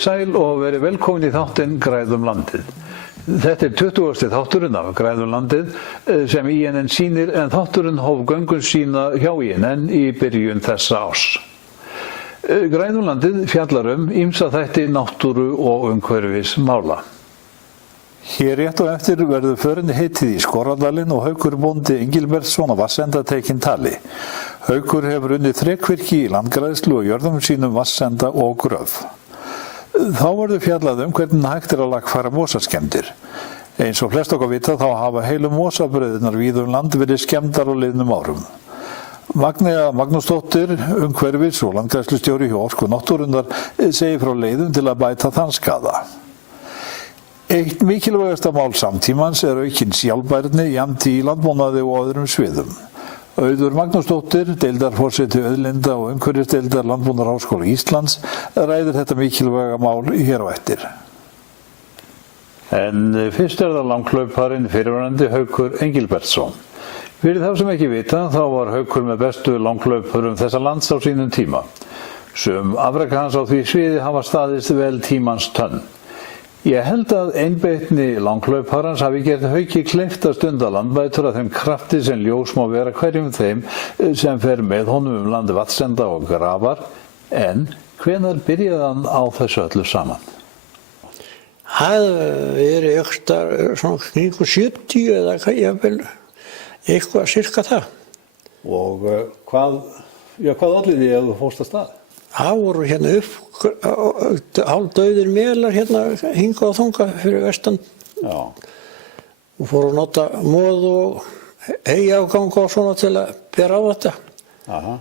Komið sæl og verið velkomin í þáttinn Græðum landið. Þetta 20. þátturinn af Græðum landið sem INN sýnir en þátturinn hóf göngun sína hjá INN í byrjun þessa árs. Græðum landið fjallar ýmsa þætti náttúru og umhverfismála. Hér rétt og eftir verður förinni heitið í Skorradalinn og Haukur bóndi Engilbertsson á Vatnsenda tekinn tali. Haukur hefur unnið þrekvirki í landgræðslu og jörðum sínum Vatnsenda og Gröf. Þá verður fjallað hvernig hægt að lagfæra mosaskemmdir. Eins og flest okkar vita þá hafa heilu mosabrauðirnar víða land verið skemmdar á liðnum árum. Magnea Magnúsdóttir, umhverfis- og landgræðslustjóri hjá Orku náttúrunnar, segir frá leiðum til að bæta þann skaða. Eitt mikilvægasta mál samtímans aukin sjálfbærni jafnt í landbúnaði og öðrum sviðum. Auður Magnúsdóttir, deildarforseti auðlinda og umhverfisdeildar Landbúnaðarháskóla Íslands, ræðir þetta mikilvæga mál hér á eftir. En fyrst það langhlauparinn fyrrverandi Haukur Engilbertsson. Fyrir þá sem ekki vita, þá var Haukur með bestu langhlaupurum þessa lands á sínum tíma. Sum afrek hans á því sviði hafa staðist vel tímans tönn. Ég held að einbeitni langhlauparans hafi gert Hauki kleift að stunda landbætur af þeim krafti sem ljós má vera hverjum þeim sem fer með honum landi Vatnsenda og Grafar, en hvenær byrjaði hann á þessu öllu saman? Það verið svona kringu 70 eða eitthvað sirka það. Og hvað olli því ef þú fórst af stað? Það voru hérna hálfdauðir melar hérna hingað og þangað fyrir vestan. Já. Og fóru að nota moð og heyafganga og svona til að bera á þetta. Aha.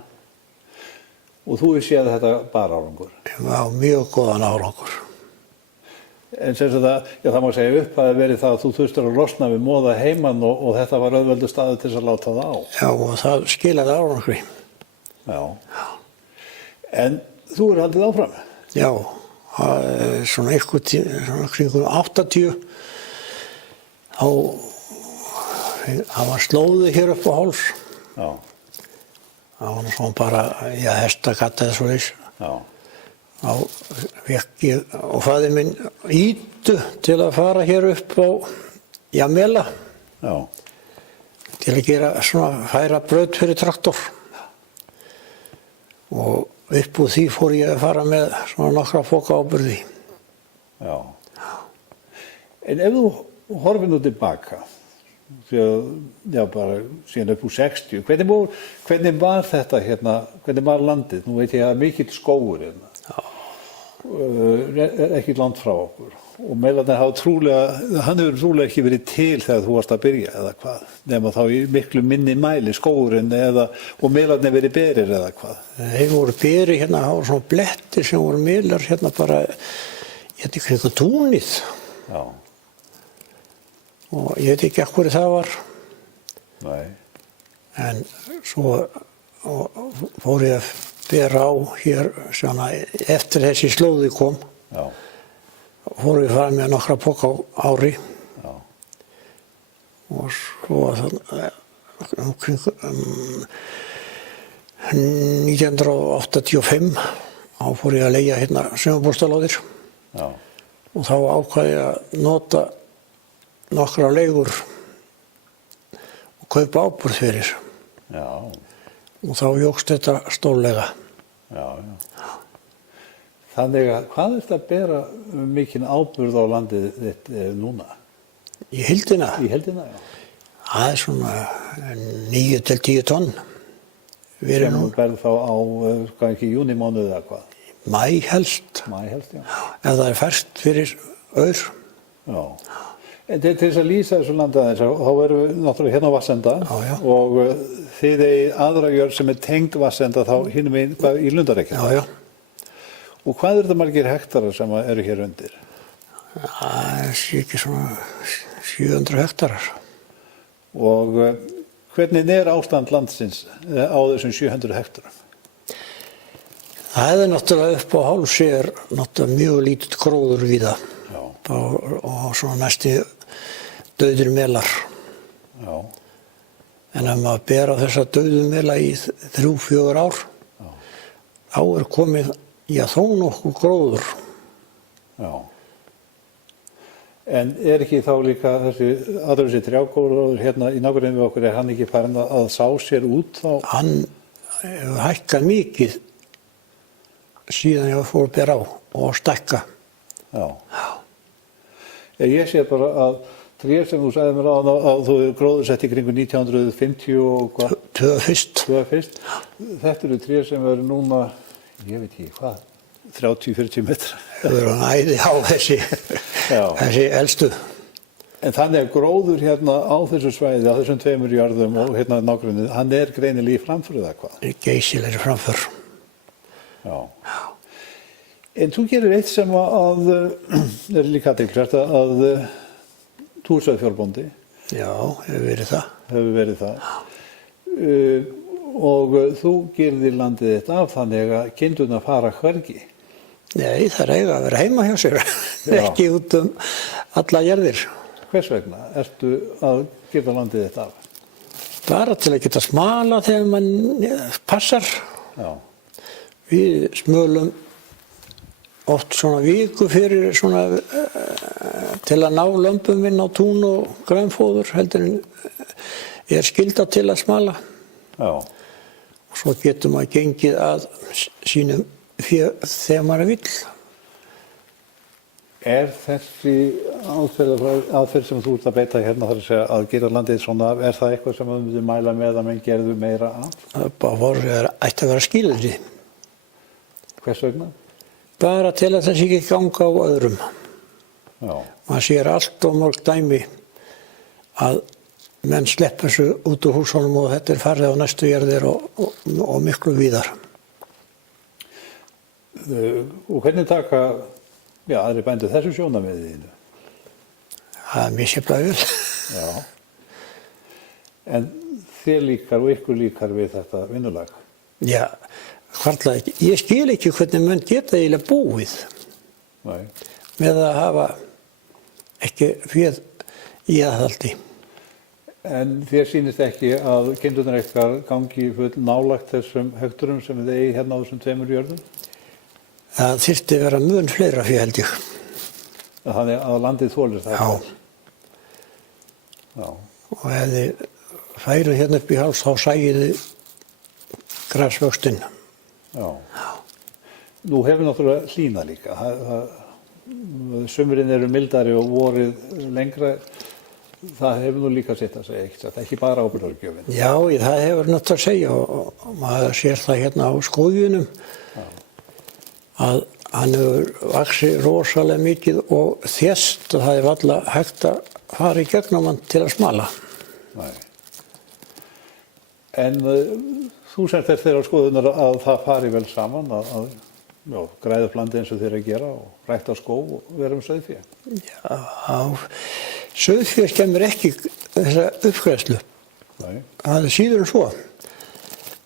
Og þú séð þetta bara árangur? Já, mjög góðan árangur. En sem sagt það má segja upp að verið það að þú þurftir að losna við moða heiman og þetta var auðveldur staður til að láta það á. Já, og það skilaði árangri. Já. En þú haldið áfram? Já, svona kringum 80 það var slóði hér upp á háls. Já. Það var svona bara, hestakatt eða svoleiðis. Já. Þá fékk ég og faðir minn ítu til að fara hér upp á Mela. Já. Til að gera svona færa braut fyrir traktor. Og upp úr því fór ég að fara með svona nokkra poka áburði. Já. En ef þú horfir nú tilbaka, bara síðan upp úr 60, hvernig var þetta hérna, hvernig var landið? Nú veit ég að mikill skógur hérna. Ekki langt frá okkur. Og meilarnir hann hefur trúlega ekki verið til þegar þú varst að byrja eða hvað, nema þá í miklu minni mæli skógurinn og meilarnir verið berir eða hvað. Þeir voru berir hérna, það voru svona blettir sem voru meilar hérna bara hérna kringum túnið. Já. Og ég veit ekki af hverju það var. Nei. En svo fór ég að bera á hér svona eftir þessi slóði kom. Já. Fóru við fara með nokkra poka á ári. Já. Og svo 1985 þá fór ég að leigja hérna sumarbústaðlóðir. Já. Og þá ákvað ég að nota nokkra leigur og kaupa áburð fyrir. Já. Og þá jókst þetta stórlega. Já. Þannig að hvað þetta að bera mikinn áburð á landið þitt núna? Í heildina? Í heildina, já. Það svona 9 til 10 tonn. Sem þú berð þá á, ekki júnímánuð eða hvað? Maí helst. Maí helst, já. Ef það ferskt fyrir aur. Já. En til þess að lýsa þessu landi aðeins, þá erum við náttúrulega hérna á Vatnsenda. Já. Og þið aðra jörð sem tengd Vatnsenda þá hinum við í Lundareykjum. Já. Og hvað þetta margir hektarar sem eru hér undir? Það sé ekki svona 700 hektarar. Og hvernig ástand landsins á þessum 700 hektarum? Það náttúrulega upp á hálsi náttúrulega mjög lítill gróður víða. Já. Og svona næstu dauðir melar. Já. En ef maður ber á þessa dauðu mela í 3-4 ár, þá komið þó nokkuð gróður. Já. En ekki þá líka þessi trjágróður hérna í nágrunni við okkur, hann ekki farin að sá sér út þá? Hann hefur hækkað mikið síðan ég fór að bera á og stækka. Já. Ég sé bara að tré sem þú sagði mér að þú gróðursett í kringu 1950 og hvað? Tvö fyrst. Þetta eru tré sem eru núna, ég veit ekki hvað, 30-40 metra. Það eru æði á þessi elstu. En þannig að gróður hérna á þessu svæði, á þessum 2 jörðum og hérna nágrunni, hann er greinilega í framföru eða hvað? Geysilegri framför. Já. En þú gerir eitt sem að er líka athyglisvert að þú er sauðfjárbóndi. Já, hefur verið það. Og þú gerðir landið þitt af þannig að kindurnar fara hvergi. Nei, það eiga að vera heima hjá sér, ekki út alla jarðir. Hvers vegna ertu að gera landið þitt af? Bara til að geta smala þegar mann passar. Já. Við smölum oft svona viku fyrir svona til að ná lömpum inn á tún og grænfóður heldur en er skylda til að smala. Já. Og svo getur maður gengið að sínum þegar maður vill. Er þessi aðferð sem þú ert að beita hérna þar að segja að gera landið svona af, er það eitthvað sem þú myndir mæla með að menn gerðu meira af? Það ætti að vera skilyrði. Hvers vegna? Bara til að það sé ekki ganga á öðrum. Já. Maður sér allt og mörg dæmi að menn sleppa þessu út úr húsunum og þetta er farið á næstu jarðir og miklu víðar. Og hvernig taka aðrir bændur þessu sjónarmiði þínu? Það er misjafnlega vel. Já. En þér líkar og ykkur líkar við þetta vinnulag? Já, hvarflaði ekki. Ég skil ekki hvernig menn geta eiginlega búið. Nei. Með að hafa ekki féð í aðhaldi. En þér sýnist ekki að kindurnar eitthvað gangi full nálagt þessum hekturum sem þið eigi hérna á þessum 2 jörðum? Það þyrfti að vera mun fleira fyrir held ég. Þannig að landið þolir það? Já. Já. Og ef þið færu hérna upp í háls þá sægiði grasvöxtinn. Já. Nú hefur náttúrulega hlýnað líka. Sumrin eru mildari og vorið lengra. Það hefur nú líka sitt að segja eitt, það er ekki bara ábyrgðargjöfin. Já, það hefur náttúrulega að segja og maður sér það hérna á skóginum að hann hefur vaxið rosalega mikið og þést og það er alltaf hægt að fara í gegnum hann til að smala. Nei. En þú sem þeirra skoðunar að það fari vel saman að græða upp landi eins og þeir að gera og rækta skóg og vera sauðfé? Já, sauðfé skemmir ekki þessa uppgræðslu. Nei. Það er síður en svo.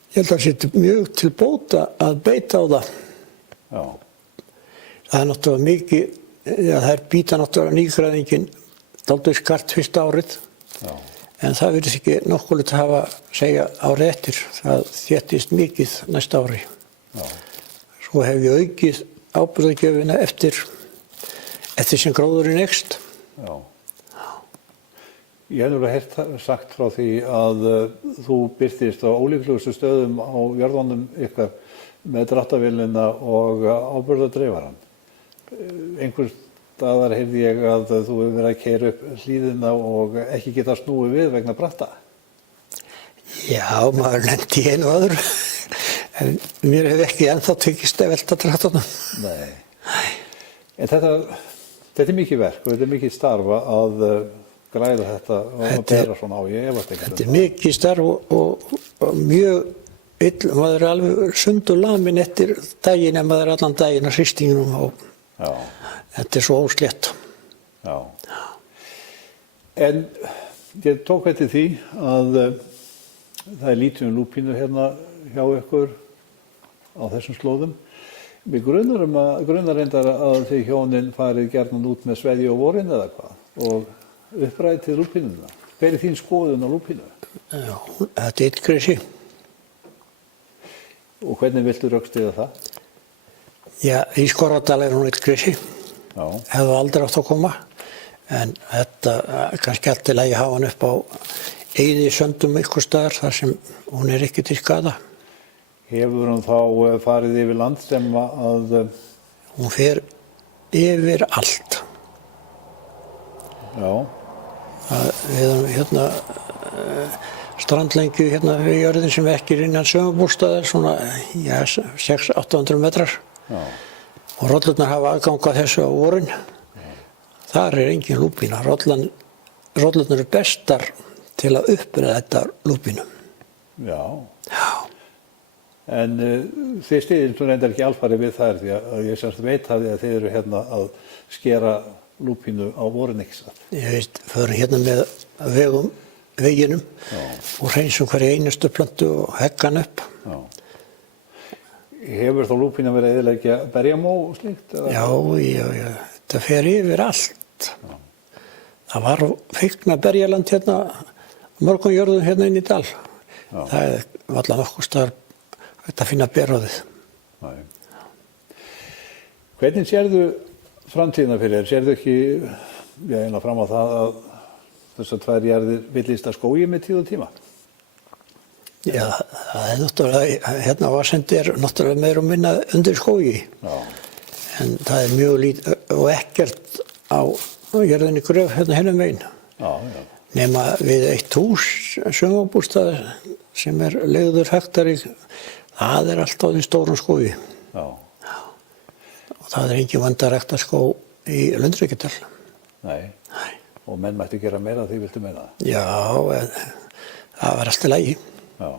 Ég held að það sé mjög til bóta að beita á það. Já. Það er náttúrulega mikið, það er býta náttúrulega nýgræðingin dálítið skart fyrsta árið. Já. En það virðist ekki nokkuð að hafa segja árið eftir. Það þéttist mikið næsta ári. Já. Svo hef ég aukið ábyrgðargjöfina eftir sem gróðurinn eykst. Já. Ég hef nú heyrt sagt frá því að þú birtist á ólíklegustu stöðum á jörðunum ykkar með dráttarvélina og áburðardreifarann. Einhvers staðar heyrði ég að þú hefur verið að keyra upp hlíðina og ekki geta snúið við vegna bratta. Já, maður lendi í einu og öðru. En mér hefur ekki ennþá tekist að velta traktornum. Nei. En þetta er mikið verk og þetta er mikið starf að græða þetta og bera svona á. Ég efast ekki. Þetta er mikið starf og mjög ill. Maður er alveg sund og lamin eftir daginn en maður er allan daginn að hristingunum og þetta er svo óslétt. Já. En ég tók eftir því að það er lítið lúpínu hérna hjá ykkur á þessum slóðum. Mig grunar reyndar að þið hjónin farið gjarnan út með sveðju og vorin eða hvað og upprætið lúpínuna. Hver er þín skoðun á lúpínu? Já, þetta er illgresi. Og hvernig viltu rökstyðja það? Já, í Skorradal er hún illgresi. hefðu aldrei átt að koma. En þetta kannski allt til að ég hafa hann upp á Eiðisöndum einhvers staðar þar sem hún ekki til skaða. Hefur hún þá farið yfir land sem að... Hún fer yfir allt. Já. Við erum hérna strandlengju hérna við jörðin sem ekki er innan sumarbústaðar, svona 600-800 metrar. Já. Og rollurnar hafa aðgang að þessu á vorin. Þar er engin lúpína. Rollurnar eru bestar til að uppræta lúpínum. Já. Já. En þið styðjum svo reyndar ekki alfarið við þær því að ég semst veit að þið eru hérna að skera lúpínu á vorin ekki satt. Ég veit, förum hérna með veginum og hreinsum hverja einustu plöntu og heggan upp. Já. Hefur þá lúpína verið að eyðileggja berjamó og slíkt? Já, þetta fer yfir allt. Já. Það var feikna berjaland hérna, mörgum jörðum hérna inn í dal. Já. Það er varla nokkuð staðar hægt að finna beróðið. Nei. Hvernig sérðu framtíðina fyrir þér? Sérðu ekki eiginlega fram á það að þessar 2 jarðir villist að skógi með tíð og tíma? Já, það er náttúrulega, hérna á Vatnsendi er náttúrulega meira og minna undir skógi. Já. En það er mjög lítið og ekkert á jörðinni Gröf hérna hinum megin. Já. Nema við eitt hús, sumarbústað sem er leigður hektari, það er allt á því stórum skógi. Já. Og það er engin vandi að rækta skó í Lundvíkjadal. Nei. Og menn mættu gera meira því viltu meina það? Já, það var allt í lagi. Já.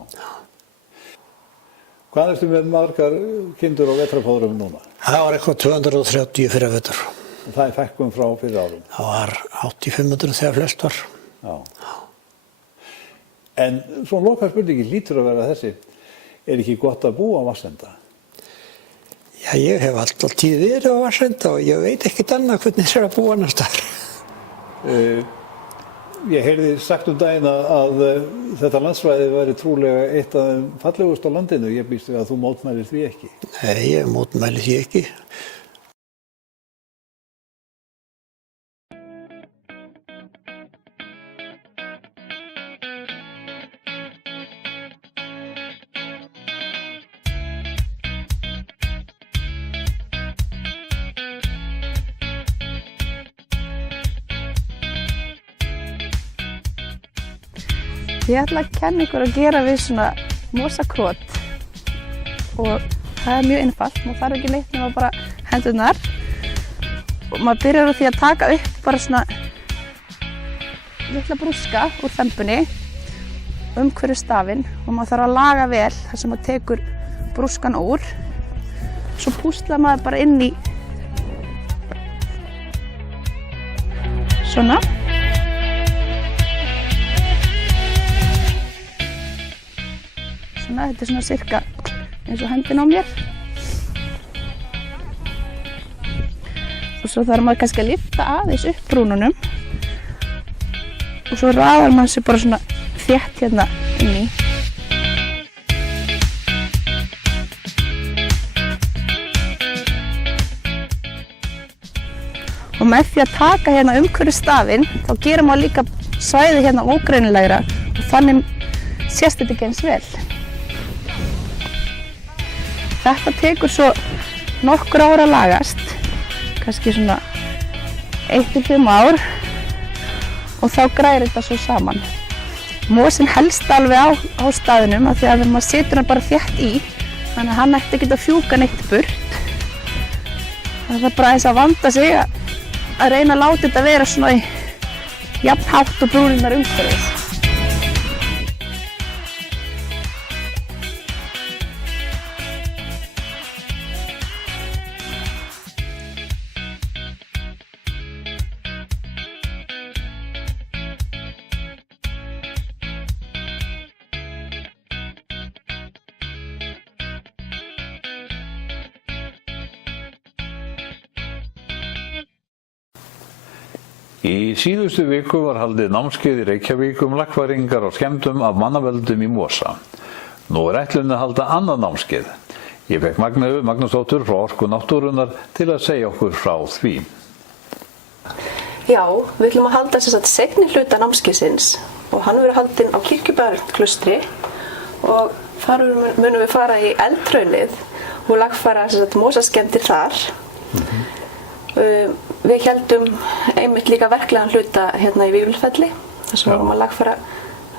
Hvað ertu með margar kindur og vetrarfóðrum núna? Það var eitthvað 230 fyrir vetur. Og það er fækkun frá fyrir árum? Það var 8500 þegar flest var. Já. En svona lokaspurningi lítur að vera þessi, er ekki gott að búa á Vatnsenda? Já, ég hef alltaf tíð verið á Vatnsenda og ég veit ekkert annað hvernig það er að búa annars þar. Ég heyrði sagt daginn að þetta landsvæði væri trúlega eitt af þeim fallegust á landinu. Ég býst við að þú mótmælir því ekki. Nei, ég mótmæli því ekki. Ég ætla að kenna ykkur að gera við svona mosakrót og það er mjög einfalt, maður þarf ekki neitt nema bara hendurnar og maður byrjar á því að taka upp bara svona litla brúska úr þembunni umhverfis stafinn og maður þarf að laga vel þar sem maður tekur brúskan úr, svo púslar maður bara inn í svona. Þetta er svona cirka eins og hendin á mér. Og svo þarf maður kannski að lyfta aðeins upp brúnunum. Og svo raðar maður sér bara svona þétt hérna inn í. Og með því að taka hérna umhverfis stafinn, þá gerir maður líka svæðið hérna ógreinilegra og þannig sést þetta ekki eins vel. Þetta tekur svo nokkur ár að lagast, kannski svona 1-5 ár og þá græðir þetta svo saman. Mosinn helst alveg á staðinum af því að maður setur hann bara þétt í, þannig að hann ætti ekki að fjúka neitt burt. Það er bara aðeins að vanda sig að reyna að láta þetta vera svona jafn hátt og brúnirnar umhverfis. Í síðustu viku var haldið námskeið í Reykjavík lagfæringar og skemmdum af mannavöldum í mosa. Nú er ætlunin að halda annað námskeið. Ég fékk Magnúsdóttur frá Orku náttúrunnar til að segja okkur frá því. Já, við ætlum að halda seinni hluta námskeiðsins og hann verður haldinn á Kirkjubæjarklaustri og þar munum við fara í Eldhraunið og lagfæra mosaskemmdir þar. Við héldum einmitt líka verklegan hluta hérna í Vífilfelli þar sem við vorum að lagfæra,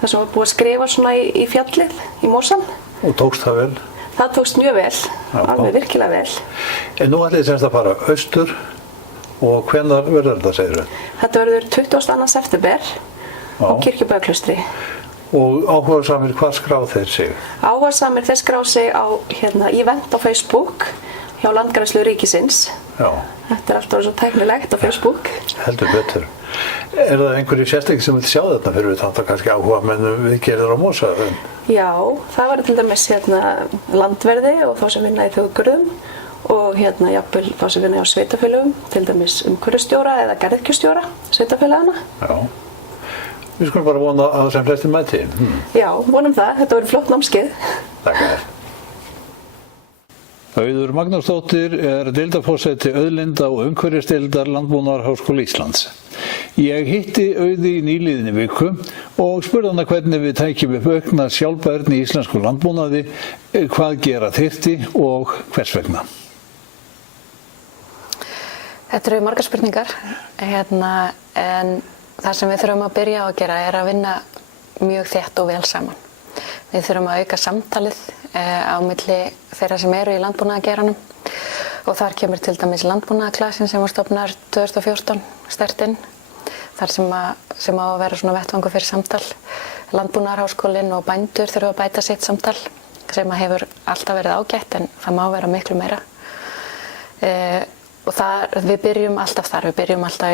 þar sem við búið að skrifa svona í fjallið, í mosann. Og tókst það vel? Það tókst mjög vel, alveg virkilega vel. En nú ætlið þið semst að fara austur og hvenær verður þetta, segir þau? Þetta verður 22. september á Kirkjubæjarklaustri. Og áhugasamir, hvað skrá þeir sig? Áhugasamir, þeir skrá sig á event á Facebook hjá Landgræðslu ríkisins. Já. Þetta er alltaf svo tæknilegt á Facebook. Heldur betur. Er það einhverju sérstaklega sem vil sjá þetta fyrir við þannig kannski áhuga menn við gerir á mosa? Já, það var til dæmis landverði og þá sem vinna í þjóðgörðum og jafnvel þá sem vinna á sveitafélögum, til dæmis umhverfisstjóra eða garðyrkjustjóra sveitafélagana. Já. Við skulum bara vona að sem flestir mæti. Já, vonum það. Þetta verður flott námskeið. Takk fyrir. Auður Magnúsdóttir er deildarforseti auðlinda og umhverfisdeildar Landbúnaðarháskóla Íslands. Ég hitti Auði í nýliðinni viku og spurði hana hvernig við tækjum upp aukna sjálfbærni í íslensku landbúnaði, hvað gera þyrfti og hvers vegna. Þetta eru margar spurningar, en það sem við þurfum að byrja á að gera er að vinna mjög þétt og vel saman. Við þurfum að auka samtalið á milli þeirra sem eru í landbúnaðargeiranum og þar kemur til dæmis landbúnaðarklassinn sem var stofnaður 2014 sterkt inn, þar sem á að vera svona vettvangur fyrir samtal. Landbúnaðarháskólinn og bændur þurfa að bæta sitt samtal sem hefur alltaf verið ágætt en það má vera miklu meira. Og við byrjum alltaf þar, við byrjum alltaf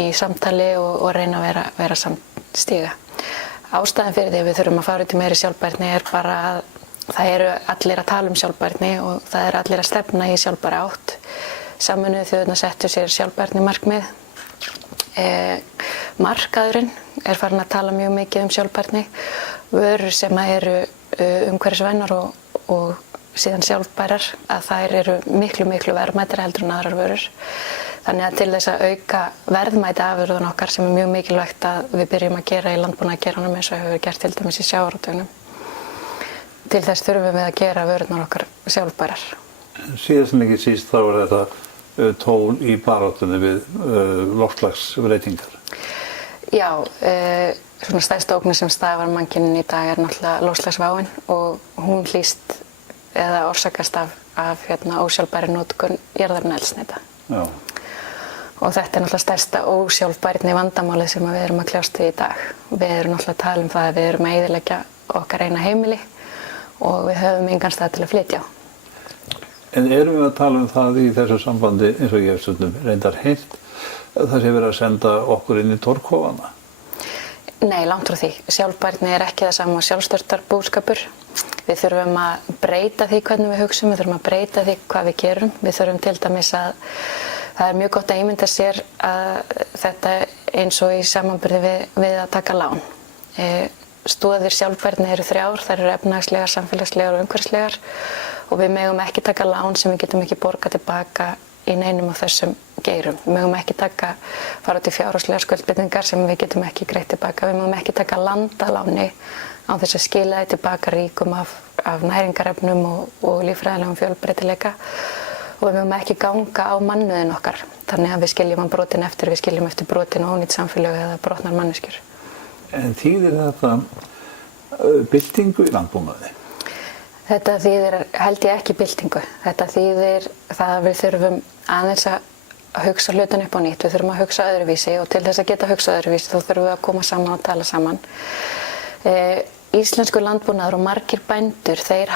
í samtali og reyna að vera samstíga. Ástæðan fyrir því að við þurfum að fara út í meiri sjálfbærni er bara að það eru allir að tala um sjálfbærni og það eru allir að stefna í sjálfbæra átt. Sameinuðu þjóðirnar settu sér sjálfbærni markmið. Markaðurinn er farin að tala mjög mikið um sjálfbærni. Vörur sem eru umhverfisvænar og síðan sjálfbærar, að þær eru miklu verðmætari heldur en aðrar vörur. Þannig að til þess að auka verðmæti afurðan okkar sem er mjög mikilvægt að við byrjum að gera í landbúnaðargeiranum eins og hefur gert til dæmis í sjávarútveginum. Til þess þurfum við að gera vörurnar okkar sjálfbærar. Síðast en ekki síst þá er þetta tól í baráttunni við loftslagsbreytingar. Já, svona stærsta ógnin sem stafar mannkyninu í dag er náttúrulega loftslagsváin og hún hlýst eða orsakast af ósjálfbærri notkun jarðefnaeldsneyti. Já. Og þetta er náttúrulega stærsta ósjálfbærni vandamálið sem við erum að kljást við í dag. Við erum náttúrulega að tala um það að við erum að eyðileggja okkar eina heimili og við höfum engan stað til að flytja á. En erum við að tala um það í þessu sambandi eins og ég hef stundum reyndar heyrt það sé verið að senda okkur inn í torfkofana? Nei, langt frá því. Sjálfbærni er ekki það sama sjálfstörtarbúskapur. Við þurfum að breyta því hvernig við hugsum, við þurfum að breyta því hvað við gerum. Við þurfum til dæmis að það er mjög gott að ímynda sér að þetta eins og í samanburði við að taka lán. Stoðir sjálfbærni eru 3, þær eru efnahagslegar, samfélagslegar og umhverfislegar og við megum ekki taka lán sem við getum ekki borgað tilbaka í neinum af þessum geirum. Við megum ekki fara út í fjárhagslegar skuldbindingar sem við getum ekki greitt tilbaka. Við megum ekki taka landaláni án þess að skila því tilbaka ríkum af næringarefnum og líffræðilegum fjölbreytileika. Og við mögum ekki ganga á mannauðinn okkar. Þannig að við skiljum hann brotin eftir, við skiljum eftir brotin og ónýtt samfélög eða brotnar manneskjur. En þýðir þetta byltingu í landbúnaði? Þetta þýðir, held ég ekki byltingu. Þetta þýðir það að við þurfum aðeins að hugsa hlutin upp á nýtt. Við þurfum að hugsa öðruvísi og til þess að geta hugsa öðruvísi þá þurfum við að koma saman og tala saman. Íslensku landbúnaður og margir bændur, þeir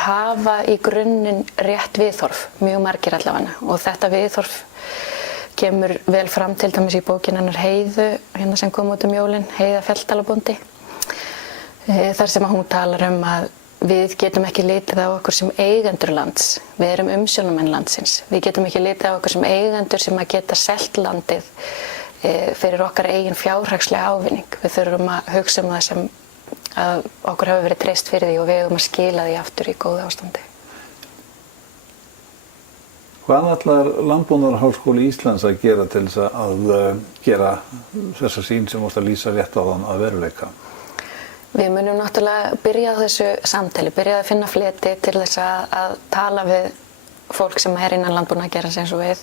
hafa í grunninn rétt viðhorf, mjög margir allavega og þetta viðhorf kemur vel fram til dæmis í bókinni hennar Heiðu, hérna sem kom út jólin, Heiða Fjalldalabóndi, þar sem hún talar að við getum ekki litið á okkur sem eigendur lands, við erum umsjónarmenn landsins, við getum ekki litið á okkur sem eigendur sem að geta selt landið fyrir okkar eigin fjárhagslega ávinning. Við þurfum að hugsa það sem að okkur hefur verið treyst fyrir því og við eigum að skila því aftur í góðu ástandi. Hvað ætlar Landbúnaðarháskóli Íslands að gera til þess að gera þessa sýn sem vorst að lýsa rétt á þann að veruleika? Við munum náttúrulega byrja á þessu samtali, byrja að finna fleti til þess að tala við fólk sem innan landbúnaðar gera eins og við,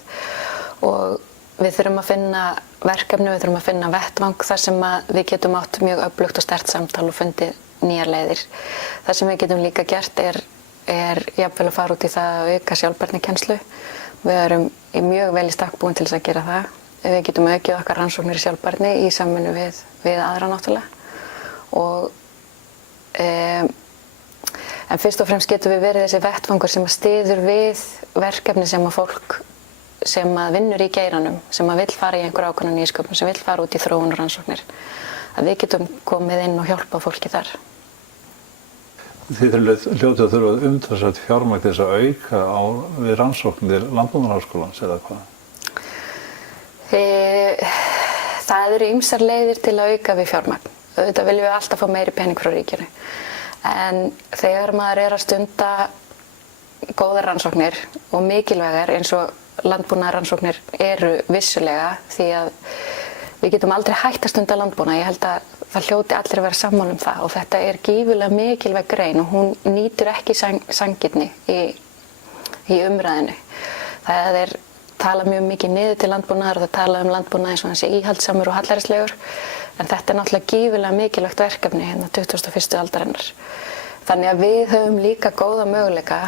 og við þurfum að finna verkefni, við þurfum að finna vettvang þar sem við getum átt mjög öflugt og sterkt samtal og fundið nýjar leiðir. Það sem við getum líka gert er jafnvel að fara út í það að auka sjálfbærnikennslu. Við erum mjög vel í stakk búin til þess að gera það. Við getum aukið okkar rannsóknir í sjálfbærni í samvinnu við aðra náttúrulega. En fyrst og fremst getum við verið þessi vettvangur sem styður við verkefni sem fólk sem vinnur í geiranum, sem vill fara í einhver ákveðna nýsköpun, sem vill fara út í þróun og rannsóknir. Að við getum komið inn og hjálpa fólki þar. Þið hljótið að þurfa að umtalsvert fjármagn til þess að auka við rannsóknir Landbúnaðarháskólans eða hvað? Það eru ýmsar leiðir til að auka við fjármagn. Auðvitað viljum við alltaf fá meiri pening frá ríkinu. En þegar maður að stunda góðar rannsóknir og mikilvægar eins og landbúnaðarrannsóknir eru vissulega, því að við getum aldrei hætt að stunda landbúnað. Ég held að það hljóti allir að vera sammála um það, og þetta er gífurlega mikilvæg grein og hún nýtur ekki sanngirni í umræðinu. Það er talað mjög mikið niður til landbúnaðar og það talað landbúnað eins og hann sé íhaldssamur og hallærislegur, en þetta er náttúrulega gífurlega mikilvægt verkefni 21. aldarinnar. Þannig að við höfum líka góða möguleika,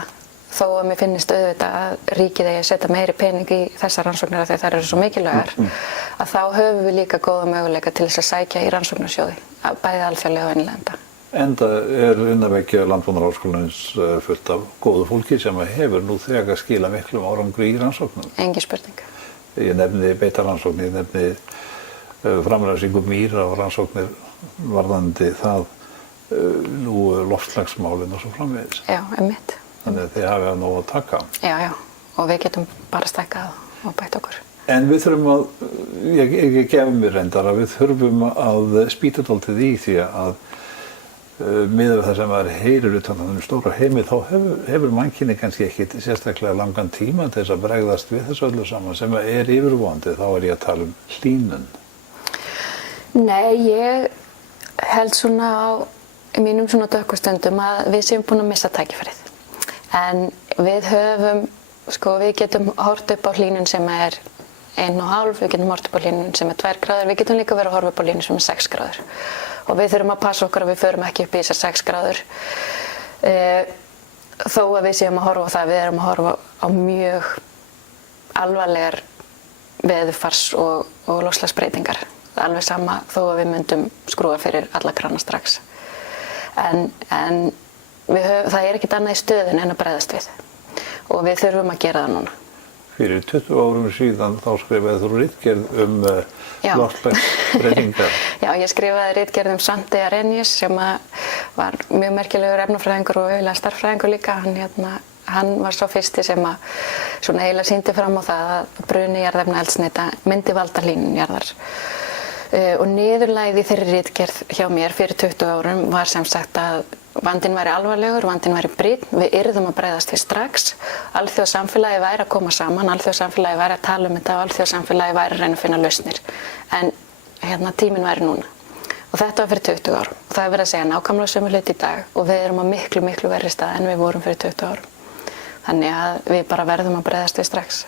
þó að mér finnist auðvitað að ríkið eigi að setja meiri pening í þessar rannsóknir af því að þær eru svo mikilvægar, að þá höfum við líka góða möguleika til þess að sækja í rannsóknarsjóði, bæði alþjóðlega og innlenda. Enda innanveggja Landbúnaðarháskólans fullt af góðu fólki sem hefur nú þegar skilað miklum árangri í rannsóknum. Engin spurning. Ég nefni beitarrannsóknir, ég nefni framræsingu mýra og rannsóknir varðandi það, nú loftslagsmálin og svo framvegis. Já, einmitt. Þannig að þið hafið að nóg að taka. Já, og við getum bara stækkað og bætt okkur. En við þurfum að, ég gef mér reyndar að við þurfum að spýta dálítið í því að miðað við það sem maður heyrir utan þessum stóra heimi, þá hefur mannkynið kannski ekkit sérstaklega langan tíma til þess að bregðast við þessu öllu saman sem er yfirvofandi. Þá er ég að tala hlýnun. Nei, ég held svona í mínum svona dökkustundum að við séum búin að missa tækifærið. En við höfum, við getum hort upp á hlýnun sem er 1,5, við getum hort upp á hlýnun sem er 2 gráður, við getum líka verið að horfa upp á hlýnun sem er 6 gráður. Og við þurfum að passa okkur að við förum ekki upp í þessar 6 gráður. Þó að við séum að horfa á það, við erum að horfa á mjög alvarlegar veðurfars og loftslagsbreytingar. Það er alveg sama þó að við myndum skrúa fyrir alla krana strax. En það er ekkert annað í stöðun en að bregðast við. Og við þurfum að gera það núna. Fyrir 20 árum síðan þá skrifaði þú ritgerð loftslagsbreytingar. Já, ég skrifaði ritgerð Svante Arrhenius sem var mjög merkilegur efnafræðingur og auðvitað starffræðingur líka. Hann var svo fyrsti sem svona eiginlega sýndi fram á það að bruni jarðefnaeldsneyti myndi valda hlýnun jarðar. Og niðurlagið í þeirri ritgerð hjá mér fyrir 20 árum var sem sagt að vandinn væri alvarlegur, vandinn væri brýnn, við yrðum að bregðast við strax, alþjóðasamfélagið væri að koma saman, alþjóðasamfélagið væri að tala þetta og alþjóðasamfélagið væri að reyna að finna lausnir. En tíminn væri núna. Og þetta var fyrir 20 árum. Og það er verið að segja nákvæmlega sömu hluti í dag og við erum á miklu, miklu verri stað en við vorum fyrir 20 árum. Þannig að við bara verðum að bregðast við strax.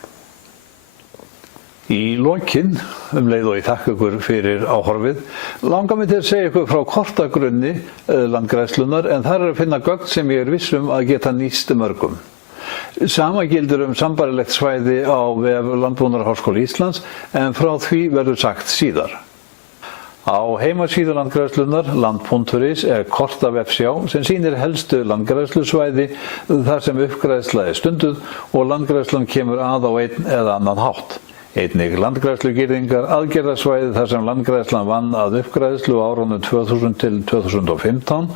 Í lokin, leið og ég þakka ykkur fyrir áhorfið, langar mig til að segja ykkur frá kortagrunni landgræðslunnar, en þar er að finna gögn sem ég er viss að geta nýst mörgum. Sama gildir sambarilegt svæði á vef Landbúnaðarháskóla Íslands, en frá því verður sagt síðar. Á heimasíðu landgræðslunnar, land.is, er kort af vefsjá sem sýnir helstu landgræðslusvæði þar sem uppgræðsla er stunduð og landgræðslan kemur að á einn eða annan hátt. Einnig landgræðslugirðingar, aðgerðasvæði þar sem landgræðslan vann að uppgræðslu á árunum 2000 til 2015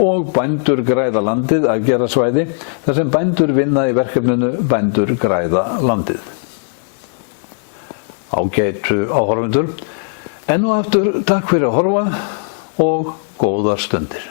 og bændur græða landið aðgerðasvæði þar sem bændur vinna í verkefninu Bændur græða landið. Ágætu áhorfendur, enn og aftur takk fyrir að horfa og góðar stundir.